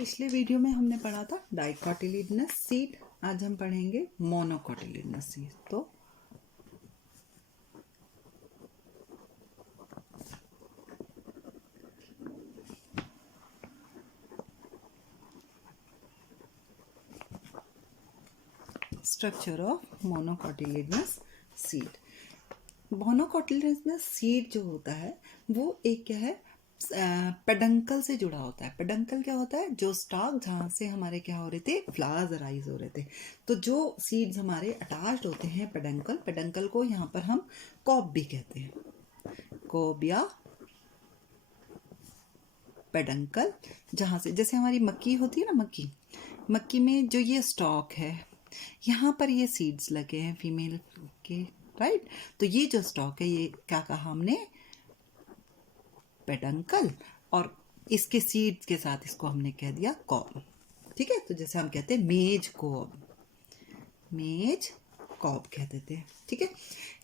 पिछले वीडियो में हमने पढ़ा था डाइकोटिलिडनस सीड। आज हम पढ़ेंगे मोनोकोटिलिडनस सीड। तो structure of monocotyledonous seed. Monocotyledonous seed जो होता है वो एक क्या है, पेडंकल से जुड़ा होता है। पेडंकल क्या होता है? जो स्टॉक जहाँ से हमारे क्या हो रहे थे, फ्लावर्स अराइज हो रहे थे। तो जो सीड्स हमारे अटैच्ड होते हैं पेडंकल, पेडंकल को यहाँ पर हम कॉब भी कहते हैं। कॉब या पेडंकल, जहाँ से जैसे हमारी मक्की होती है ना, मक्की में जो ये स्टॉक है, यहाँ पर ये सीड्स लगे हैं फीमेल के, राइट। तो ये जो स्टॉक है, ये क्या कहा हमने? पेडंकल। और इसके सीड्स के साथ इसको हमने कह दिया कॉब। ठीक है, तो जैसे हम कहते हैं मेज कॉब, मेज कॉब कह देते हैं। ठीक है,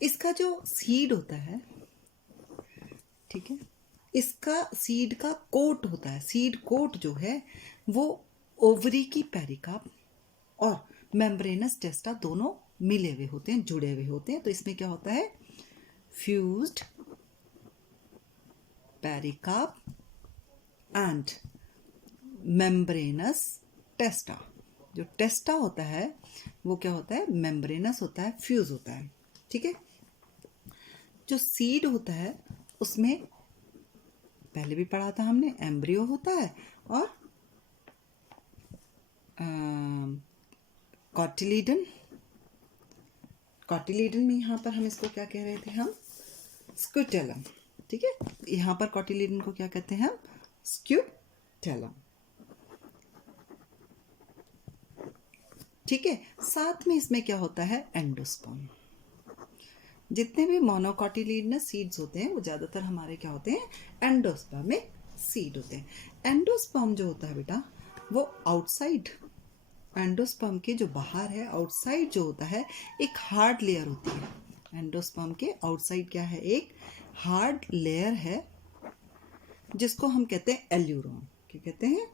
इसका जो सीड होता है, ठीक है, इसका सीड का कोट होता है। सीड कोट जो है वो ओवरी की पेरिकार्प और मेम्ब्रेनस टेस्टा दोनों मिले हुए होते हैं, जुड़े हुए होते हैं। तो इसमें क्या होता है? Fused pericarp and membranes टेस्टा। जो टेस्टा होता है वो क्या होता है? मेम्ब्रेनस होता है, फ्यूज होता है। ठीक है, जो सीड होता है उसमें पहले भी पढ़ा था हमने, एम्ब्रियो होता है और कॉटिलीडन। कॉटिलीडन में यहाँ पर हम इसको क्या कह रहे थे? हम स्क्यूटेलम। ठीक है, यहाँ पर कॉटिलीडन को क्या कहते हैं? हम स्क्यूटेलम। ठीक है, साथ में इसमें क्या होता है? एंडोस्पर्म। जितने भी मोनोकोटिलिडनस सीड्स होते हैं वो ज़्यादातर हमारे क्या होते हैं? एंडोस्पर्मिक सीड होते हैं। एंडोस्पर्म जो होता है बेटा, वो आउटसाइड, एंडोस्पर्म के जो बाहर है, आउटसाइड जो होता है, एक हार्ड लेयर होती है। एंडोस्पर्म के आउटसाइड क्या है? एक हार्ड लेयर है, जिसको हम कहते हैं एल्यूरोन। क्या कहते हैं?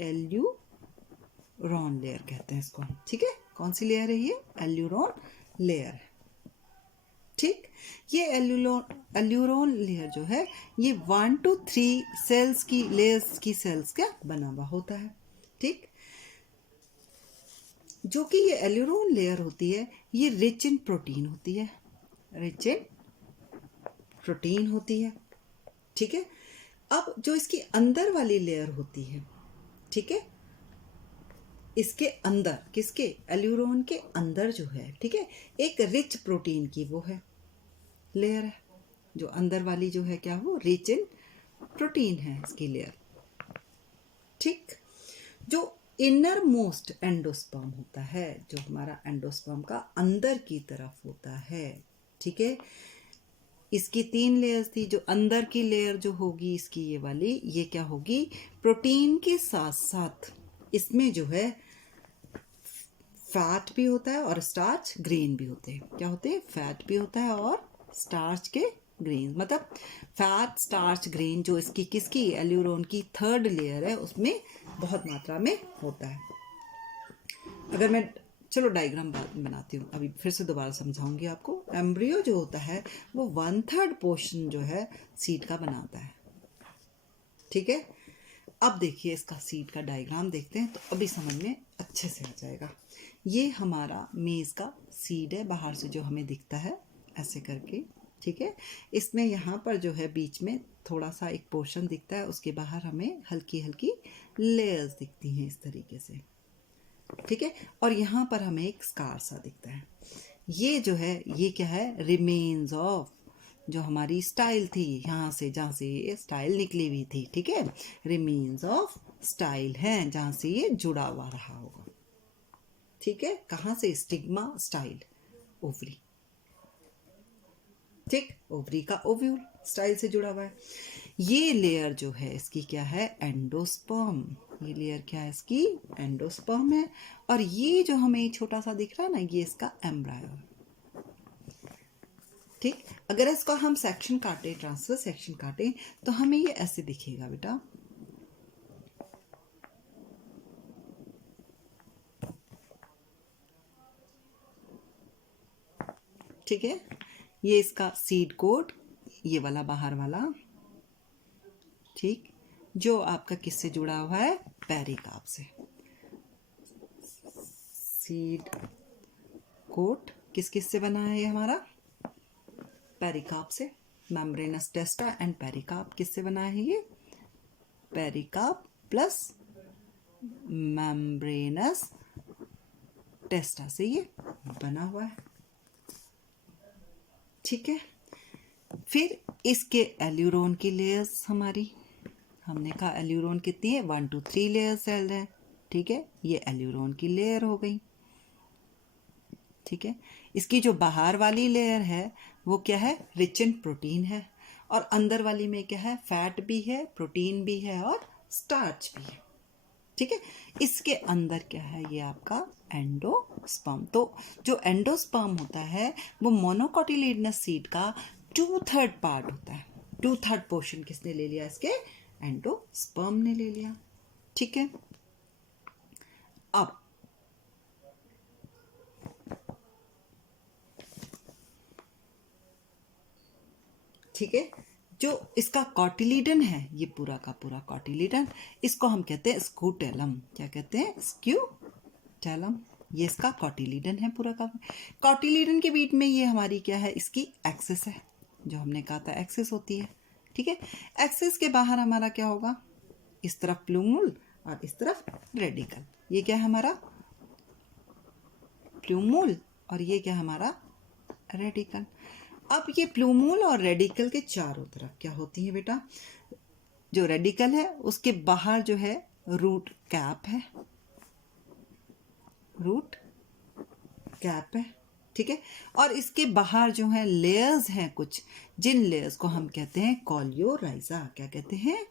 एल्यूरोन लेयर कहते हैं इसको। ठीक है, कौन सी लेयर है ये? एल्यूरोन लेयर है। ठीक, ये एल्यूरोन लेयर जो है, ये 1 to 3 सेल्स की लेयर्स की सेल्स का बना हुआ होता है। ठीक, जो कि ये एल्यूरोन लेयर होती है, ये रिच इन प्रोटीन होती है, रिच इन प्रोटीन होती है। ठीक है, अब जो इसकी अंदर वाली लेयर होती है, ठीक है, इसके अंदर, किसके? एल्यूरोन के अंदर जो है, ठीक है, एक रिच प्रोटीन की वो है, लेयर है। जो अंदर वाली जो है क्या, वो रिच इन प्रोटीन है इसकी लेयर। ठीक, जो इनर मोस्ट एंडोस्पर्म होता है, जो हमारा एंडोस्पर्म का अंदर की तरफ होता है, ठीक है, इसकी 3 लेयर्स थी। जो अंदर की लेयर जो होगी इसकी, ये वाली, ये क्या होगी? प्रोटीन के साथ साथ इसमें जो है फैट भी होता है और स्टार्च ग्रेन भी होते हैं। क्या होते हैं? फैट भी होता है और स्टार्च के ग्रेन। मतलब फैट, स्टार्च, ग्रेन जो इसकी किसकी, एल्यूरोन की थर्ड लेयर है, उसमें बहुत मात्रा में होता है। अगर मैं, चलो डायग्राम बाद में बनाती हूँ, अभी फिर से दोबारा समझाऊंगी आपको। एम्ब्रियो जो होता है वो 1/3 पोर्शन जो है सीड का बनाता है। ठीक है, अब देखिए इसका सीड का डायग्राम देखते हैं तो अभी समझ में अच्छे से आ जाएगा। ये हमारा मेज़ का सीड है, बाहर से जो हमें दिखता है ऐसे करके। ठीक है, इसमें यहाँ पर जो है बीच में थोड़ा सा एक पोर्शन दिखता है, उसके बाहर हमें हल्की हल्की लेयर्स दिखती हैं इस तरीके से। ठीक है, और यहाँ पर हमें एक स्कार सा दिखता है। ये जो है, ये क्या है? रिमेन्स ऑफ जो हमारी स्टाइल थी, यहाँ से जहाँ से ये स्टाइल निकली हुई थी। ठीक है, रिमेन्स ऑफ स्टाइल है, जहाँ से ये जुड़ा हुआ रहा होगा। ठीक है, कहाँ से? Stigma style, ovary. ठीक, ओवरी का ओव्यूल स्टाइल से जुड़ा हुआ है। ये लेयर जो है इसकी क्या है? एंडोस्पर्म। ये लेयर क्या है इसकी? एंडोस्पर्म है। और ये जो हमें छोटा सा दिख रहा है ना, ये इसका एम्ब्रायो है। ठीक, अगर इसका हम सेक्शन काटे, ट्रांसफर सेक्शन काटे, तो हमें ये ऐसे दिखेगा बेटा। ठीक है। ये इसका सीड कोट, ये वाला बाहर वाला, ठीक, जो आपका किससे जुड़ा हुआ है, पेरिकार्प से। सीड कोट किस किस से बना है ये हमारा, पेरिकार्प से। मेम्ब्रेनस टेस्टा एंड पेरिकार्प किससे बना है ये, पेरिकार्प प्लस मेम्ब्रेनस टेस्टा से ये बना हुआ है, ठीक है। फिर इसके एल्यूरोन की लेयर्स हमारी, हमने कहा एल्यूरोन कितनी है, 1 to 3 लेयर सेल है, ठीक है। ये एल्यूरोन की लेयर हो गई, ठीक है। इसकी जो बाहर वाली लेयर है वो क्या है, रिच इन प्रोटीन है, और अंदर वाली में क्या है, फैट भी है, प्रोटीन भी है और स्टार्च भी है, ठीक है। इसके अंदर क्या है, ये आपका एंडोस्पर्म। तो जो एंडोस्पर्म होता है वो मोनोकोटिलिडनस सीड का 2/3 पार्ट होता है। 2/3 पोर्शन किसने ले लिया, इसके एंडोस्पर्म ने ले लिया, ठीक है। अब ठीक है, जो इसका कॉटिलीडन है, ये पूरा का पूरा कॉटिलीडन, इसको हम कहते हैं स्क्यूटेलम। क्या कहते हैं, स्क्यूटेलम। ये इसका कॉटिलीडन है पूरा का। कॉटिलीडन के बीच में ये हमारी क्या है, इसकी एक्सिस है, जो हमने कहा था एक्सिस होती है, ठीक है। एक्सिस के बाहर हमारा क्या होगा, इस तरफ प्लूमूल और इस तरफ रेडिकल। ये क्या है हमारा प्लूमूल और ये क्या हमारा रेडिकल। अब ये प्लूमूल और रेडिकल के चारों तरफ क्या होती है बेटा, जो रेडिकल है उसके बाहर जो है रूट कैप है, रूट कैप है, ठीक है। और इसके बाहर जो है लेयर्स हैं कुछ, जिन लेयर्स को हम कहते हैं कॉलियोराइजा। क्या कहते हैं,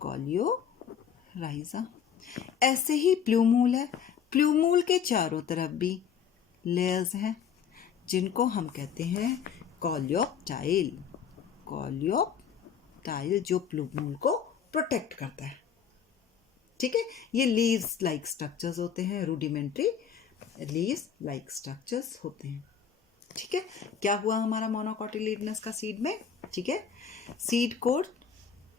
कॉलियोराइजा। ऐसे ही प्लूमूल है, प्लूमूल के चारों तरफ भी लेयर्स हैं जिनको हम कहते हैं कॉलियोप्टाइल। कॉलियोप्टाइल जो प्लूमूल को प्रोटेक्ट करता है, ठीक है। ये लीव्स लाइक स्ट्रक्चर्स होते हैं, रूडिमेंट्री लीव्स लाइक स्ट्रक्चर्स होते हैं, ठीक है। क्या हुआ हमारा मोनोकोटिलिडनस का सीड में, ठीक है। सीड कोट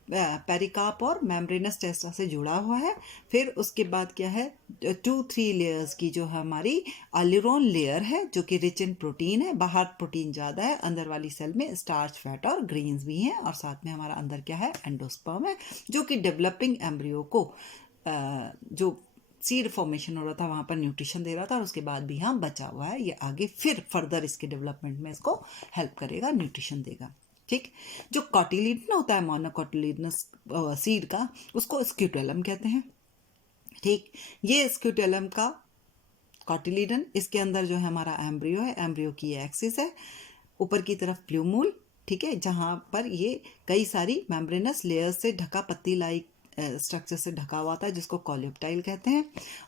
पेरिकार्प और मेम्ब्रेनस टेस्टा से जुड़ा हुआ है। फिर उसके बाद क्या है, 2-3 लेयर्स की जो हमारी एल्यूरोन लेयर है, जो कि रिच इन प्रोटीन है, बाहर प्रोटीन ज़्यादा है, अंदर वाली सेल में स्टार्च, फैट और ग्रीन्स भी हैं, और साथ में हमारा अंदर क्या है, एंडोस्पर्म है, जो कि डेवलपिंग एम्ब्रियो को जो सीड फॉर्मेशन हो रहा था वहाँ पर न्यूट्रिशन दे रहा था, और उसके बाद भी यहाँ बचा हुआ है, ये आगे फिर फर्दर इसके डेवलपमेंट में इसको हेल्प करेगा, न्यूट्रिशन देगा, ठीक। जो कॉटिलीडन होता है मोनोकोटिलिडनस सीड का, उसको स्क्यूटेलम कहते हैं, ठीक। ये स्क्यूटेलम का कॉटिलीडन, इसके अंदर जो है हमारा एम्ब्रियो है, एम्ब्रियो की ये एक्सिस है, ऊपर की तरफ प्लूमूल, ठीक है, जहाँ पर ये कई सारी मेम्ब्रेनस लेयर्स से ढका, पत्ती लाइक स्ट्रक्चर से ढका हुआ था, जिसको कॉलियोप्टाइल कहते हैं।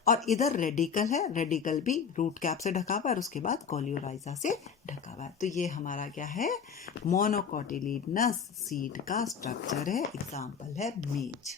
और इधर रेडिकल है, रेडिकल भी रूट कैप से ढका हुआ है और उसके बाद कॉलियोराइजा से ढका हुआ है। तो ये हमारा क्या है, मोनोकोटिलिडनस सीड का स्ट्रक्चर है। एग्जाम्पल है मेज।